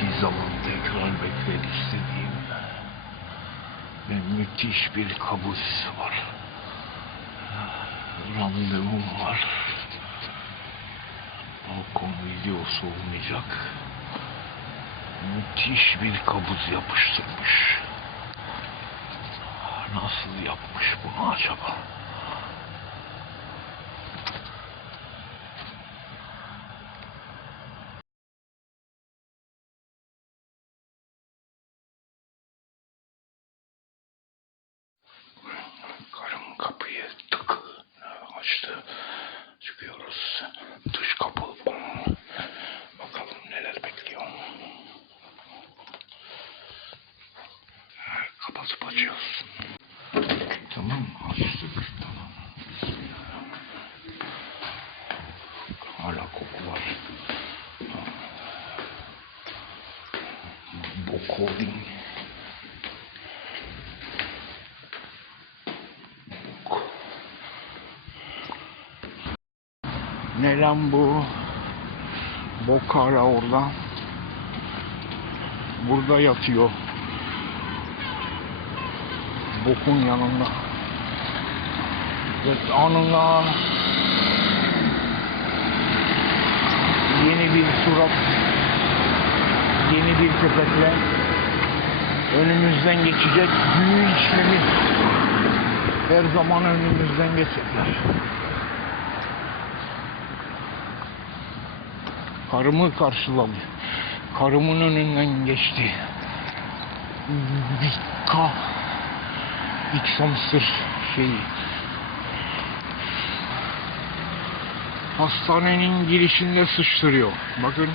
gittiği zaman tekrar bekler istediğim ve müthiş bir kabus var. Randevum var. O konu videosu olmayacak. Müthiş bir kabuz yapıştırmış. Nasıl yapmış bunu acaba? Açtı. Çıkıyoruz. Dış kapı. Bakalım neler bekliyor. Kapatıp açıyoruz. Tamam açtık. Tamam. Hala koku var. Bok. Ne lan bu? Bok hala orada. Burada yatıyor. Bokun yanında. Ve anında yeni bir surat, yeni bir köpekle önümüzden geçecek büyük işlemi her zaman önümüzden geçecekler. Karımı karşıladı. Karımın önünden geçti. Vika. İksamsır şeyi. Hastanenin girişinde sıçtırıyor. Bakın.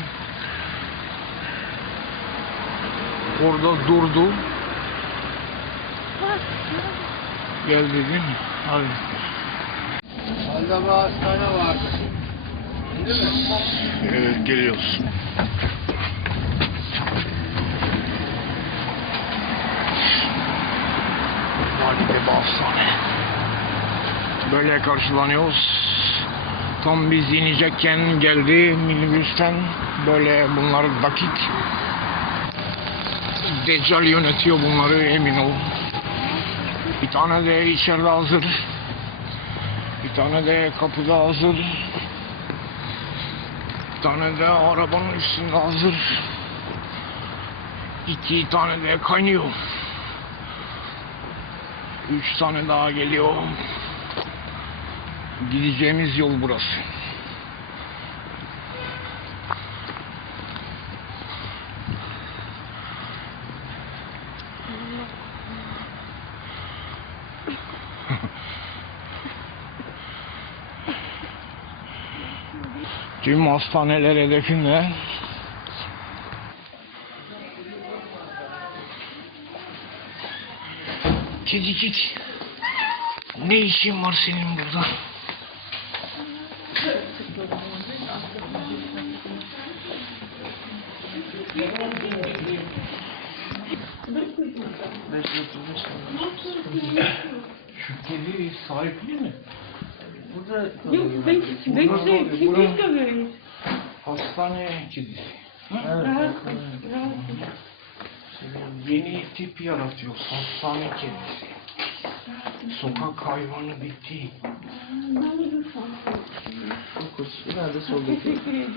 Orada durdu. Gel dedin. Hadi. Bir hastane vardı. Evet geliyoruz. Valide hastane. Böyle karşılanıyoruz. Tam biz inecekken geldi minibüsten böyle bunlar dakik. Deccal yönetiyor bunları emin ol. Bir tane de içeride hazır. Bir tane de kapıda hazır. Tane de arabanın üstünde hazır. İki tane de kaynıyor. Üç tane daha geliyor. Gideceğimiz yol burası. Tüm hastaneler hedefinde. Kedicik. Ne işin var senin burada? Şu kedi sahipli mi? Burada Yok ben kimlik de böyle. Hastane kedisi. Rahat rahat. Yeni tip yaratıyoruz. Hastane kedisi. Sokak hayvanı bitti. Nerede soldaki?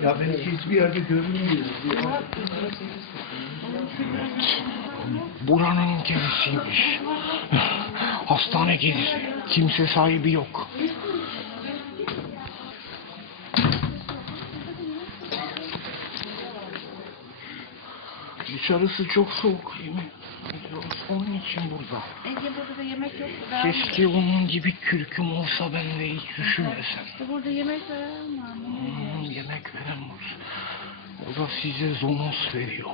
Ya ben hiçbir yerde görünmüyor. Buranın kedisiymiş. Hastane kedisi. Kimse sahibi yok. Dışarısı çok soğuk. Onun için burada. Ege burada da yemek yok. Ben Keşke onun gibi kürküm olsa ben de hiç düşünmesem. İşte burada yemek veren var mı? Hmm, yemek veren var. O da size zonos veriyor.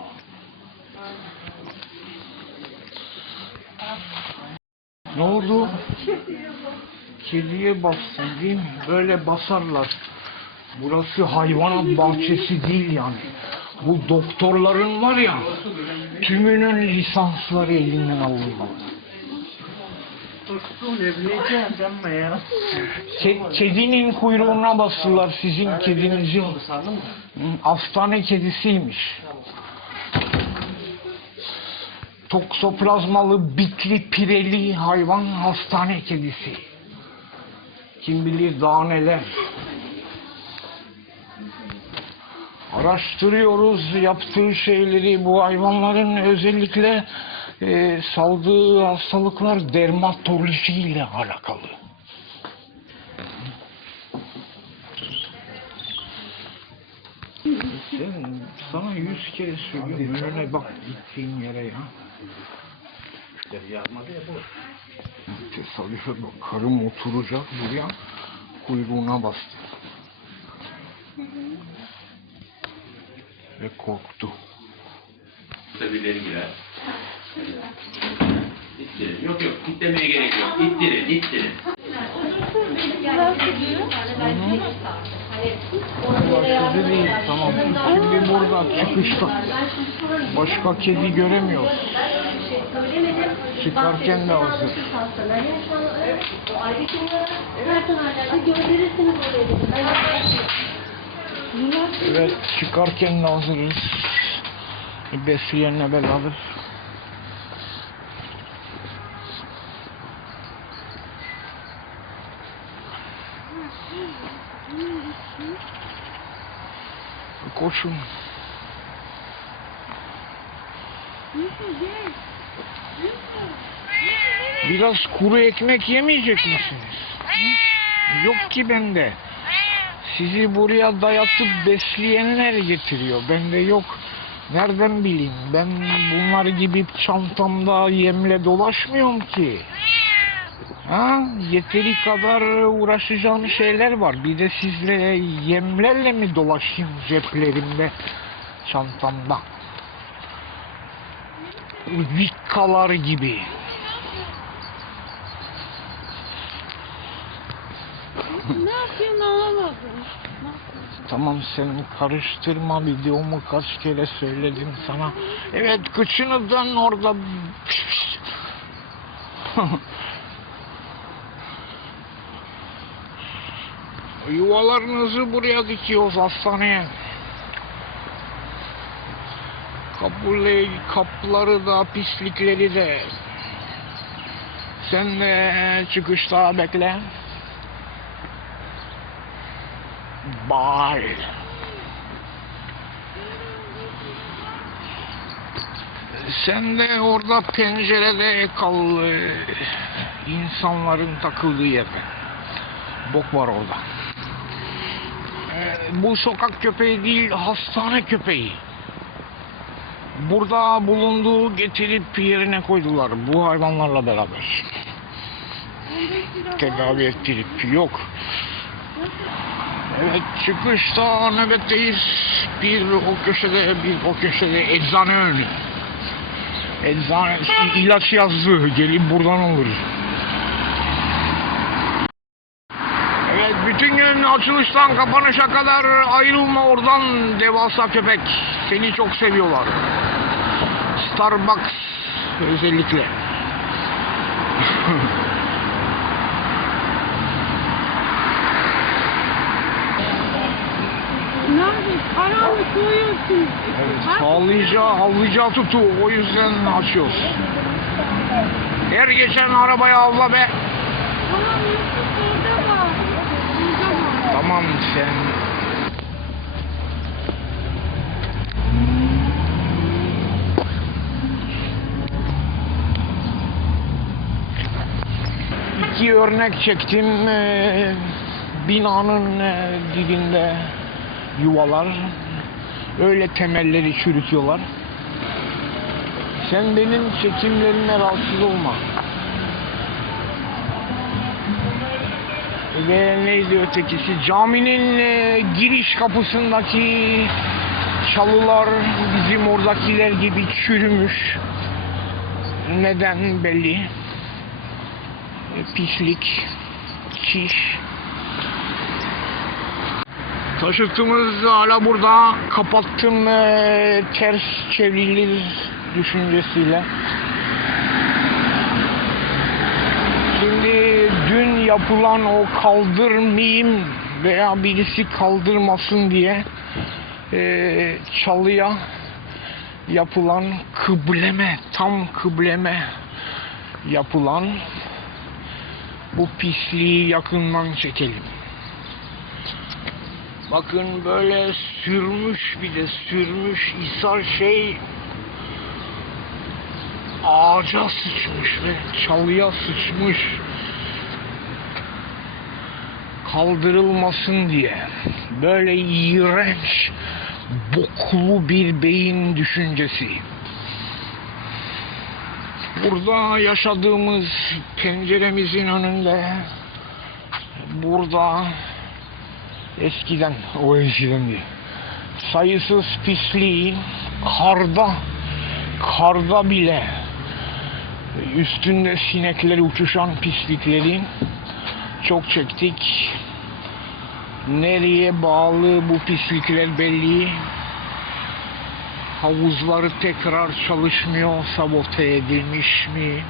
Ne oldu? Kediye bassın değil mi? Böyle basarlar. Burası hayvanat bahçesi değil yani. Bu doktorların var ya, tümünün lisansları elinden alınmalı. Ke- kedinin kuyruğuna bastılar sizin kedinizin. Hastane kedisiymiş. Toksoplazmalı, bitli, pireli hayvan hastane kedisi. Kim bilir daha neler. Araştırıyoruz yaptığı şeyleri bu hayvanların özellikle e, saldığı hastalıklar dermatoloji ile alakalı. Sen, sana yüz kere söylüyorum önüne bak gittiğin yere ya. Yapmadı ya bu. Tesadüfe bak karım oturacak buraya kuyruğuna bastı. Ve korktu. birileri girer. İttirin. Yok yok itlemeye gerek yok. İttirin, ittirin. Değil tamam. Şimdi burada çıkışta başka kedi göremiyoruz. Çıkarken de hazır. Evet çıkarken hazırız. Besleyenle beraber. Koşun. Biraz kuru ekmek yemeyecek misiniz? Yok ki bende. Sizi buraya dayatıp besleyenler getiriyor. Bende yok. Nereden bileyim? Ben bunlar gibi çantamda yemle dolaşmıyorum ki. Ha? Yeteri kadar uğraşacağım şeyler var. Bir de sizle yemlerle mi dolaşayım ceplerimde, çantamda? Vikkalar gibi. Ne yapıyorsun anlamadım. Tamam sen karıştırma videomu kaç kere söyledim sana. Evet kıçını dön orada. Yuvalarınızı buraya dikiyoruz hastaneye. Kapıları, kapıları da pislikleri de. Sen de çıkışta bekle. Bye. Sen de orada pencerede kal. insanların takıldığı yerde. Bok var orada. E, Bu sokak köpeği değil, hastane köpeği. Burada bulunduğu getirip yerine koydular bu hayvanlarla beraber. Tedavi ettirip yok. Evet çıkışta nöbetteyiz. Bir o köşede bir o köşede eczane önü. Eczane ilaç yazdı. Gelin buradan alır. Evet bütün gün açılıştan kapanışa kadar ayrılma oradan devasa köpek. Seni çok seviyorlar. Starbucks özellikle. Karanlık uyuyorsun. Evet, havlayacağı, havlayacağı tutu. O yüzden açıyoruz. Her geçen arabaya avla be. Tamam Yusuf orada. Tamam sen. İki örnek çektim. Ee, binanın e, dibinde yuvalar. Öyle temelleri çürütüyorlar. Sen benim çekimlerime rahatsız olma. Ve neydi ötekisi? Caminin e, giriş kapısındaki çalılar bizim oradakiler gibi çürümüş. Neden belli. e, pislik, çiş. Taşıtımız hala burada. Kapattım e, ters çevrilir düşüncesiyle. Şimdi dün yapılan o kaldırmayayım veya birisi kaldırmasın diye e, çalıya yapılan kıbleme, tam kıbleme yapılan bu pisliği yakından çekelim. Bakın böyle sürmüş bir de sürmüş ishal şey. Ağaca sıçmış ve çalıya sıçmış. Kaldırılmasın diye. Böyle iğrenç boklu bir beyin düşüncesi. Burada yaşadığımız penceremizin önünde burada eskiden o eskiden değil sayısız pisliğin karda karda bile üstünde sinekleri uçuşan pisliklerin çok çektik. Nereye bağlı bu pislikler belli. Havuzları tekrar çalışmıyor, sabote edilmiş mi?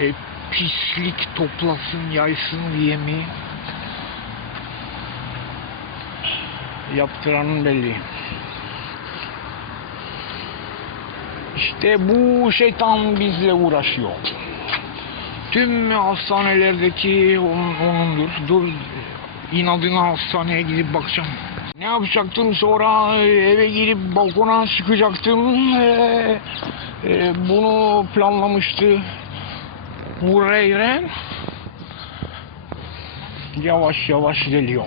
E, pislik toplasın, yaysın diye mi? Yaptıranın belli. İşte bu şeytan bizle uğraşıyor. Tüm hastanelerdeki onun, onundur. Dur inadına hastaneye gidip bakacağım. Ne yapacaktım sonra eve girip balkona çıkacaktım. Ee, e, bunu planlamıştı Hureyre. Yavaş yavaş geliyor.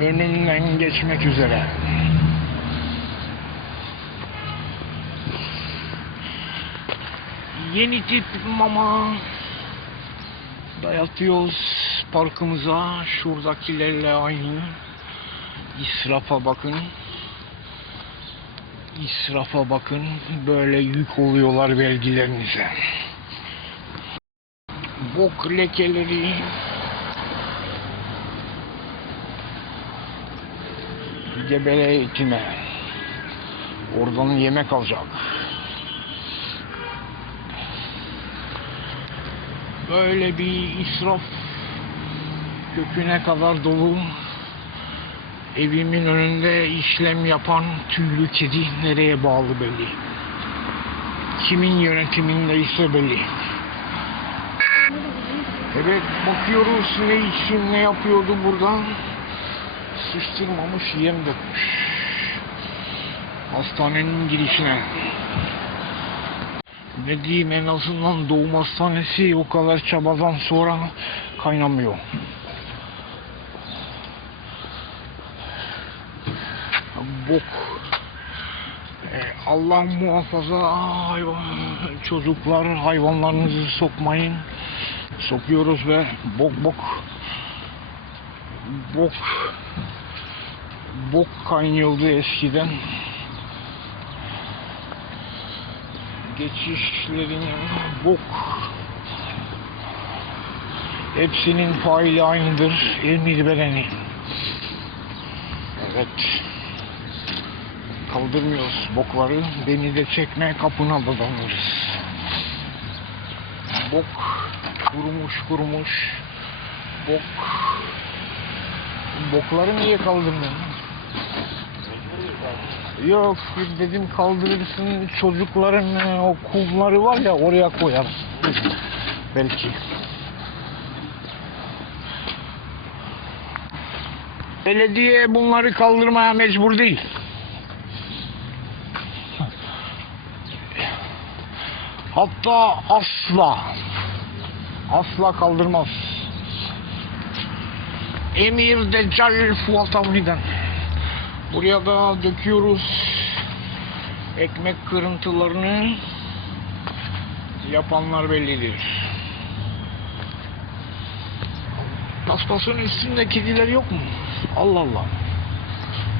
Önünden geçmek üzere. Yeni tip mama dayatıyoruz parkımıza. Şuradakilerle aynı. İsrafa bakın. İsrafa bakın. Böyle yük oluyorlar vergilerinize. Bok lekeleri. Gebele etime. Oradan yemek alacak. böyle bir israf köküne kadar dolu evimin önünde işlem yapan tüylü kedi nereye bağlı belli. Kimin yönetimindeyse belli. Evet bakıyoruz ne için ne yapıyordu burada. Sıçtırmamış yem dökmüş. Hastanenin girişine. Ne diyeyim en azından doğum hastanesi o kadar çabadan sonra kaynamıyor. Bok. Ee, Allah muhafaza hayvan, çocuklar hayvanlarınızı sokmayın. Sokuyoruz ve bok bok bok bok kaynıyordu eskiden. geçişlerin bok. Hepsinin faili aynıdır emir vereni. Evet. Kaldırmıyoruz bokları beni de çekme kapına dadanırız. Bok kurumuş kurumuş bok. Bokları niye kaldırmıyorsun Yok dedim kaldırırsın çocukların e, o kumları var ya oraya koyarsın. Belki. Belediye bunları kaldırmaya mecbur değil. Hatta asla asla kaldırmaz. Emir Deccal Fuat Avni'den. Buraya da döküyoruz ekmek kırıntılarını yapanlar bellidir. Paspasın üstünde kediler yok mu? Allah Allah.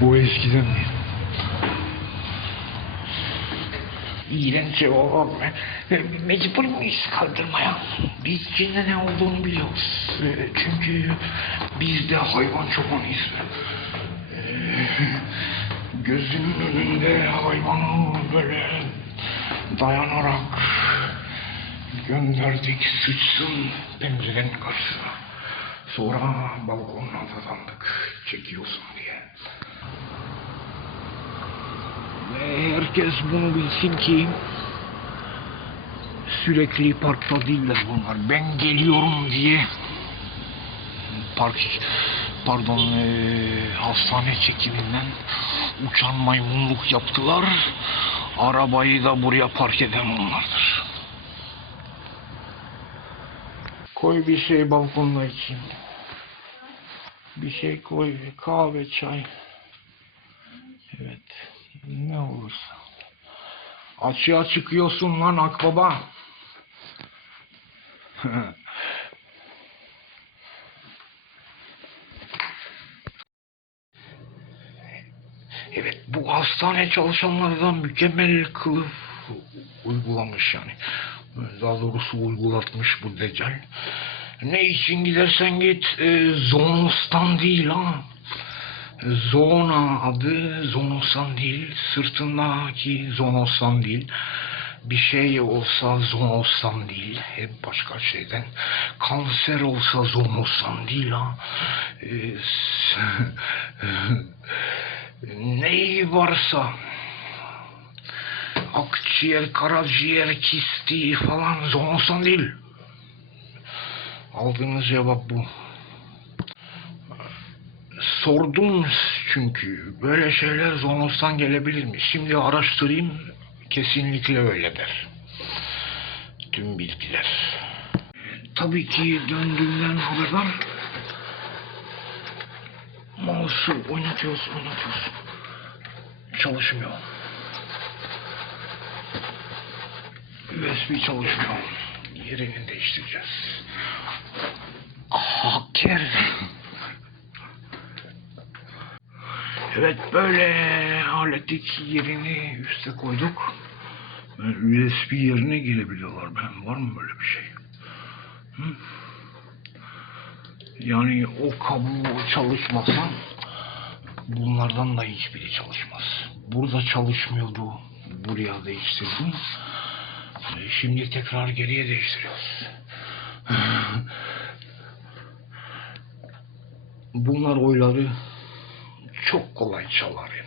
Bu eskiden. İğrenç cevap. E, Mecbur muyuz kaldırmaya? Biz içinde ne olduğunu biliyoruz. Çünkü biz de hayvan çobanıyız. Gözünün önünde hayvanı böyle dayanarak gönderdik sıçsın pencerenin karşısına. Sonra balkondan dadandık çekiyorsun diye. Ve herkes bunu bilsin ki sürekli parkta değiller bunlar. Ben geliyorum diye park pardon eee, hastane çekiminden uçan maymunluk yaptılar. Arabayı da buraya park eden onlardır. Koy bir şey balkonda için. Bir şey koy. Kahve, çay. Evet. Ne olursa. Açığa çıkıyorsun lan akbaba. Evet bu hastane çalışanlardan mükemmel kılıf uygulamış yani. Daha doğrusu uygulatmış bu deccal. Ne için gidersen git e, Zonos'tan değil ha. Zona adı Zonos'tan değil. Sırtındaki Zonos'tan değil. Bir şey olsa Zonos'tan değil. Hep başka şeyden. Kanser olsa Zonos'tan değil ha. E, neyi varsa akciğer, karaciğer, kisti falan Zonos'tan değil. Aldığınız cevap bu. Sordum çünkü böyle şeyler Zonos'tan gelebilir mi? Şimdi araştırayım kesinlikle öyle der. Tüm bilgiler. Tabii ki döndüğümden haberdar. Mouse'u oynatıyoruz, oynatıyoruz. Çalışmıyor. USB çalışmıyor. Yerini değiştireceğiz. Hacker. Evet böyle hallettik yerini üste koyduk. USB yerine gelebiliyorlar. Ben var mı böyle bir şey? Hı? Yani o kablo çalışmasa bunlardan da hiçbiri çalışmaz. Burada çalışmıyordu. Buraya değiştirdim. E, Şimdi tekrar geriye değiştiriyoruz. Bunlar oyları çok kolay çalar de.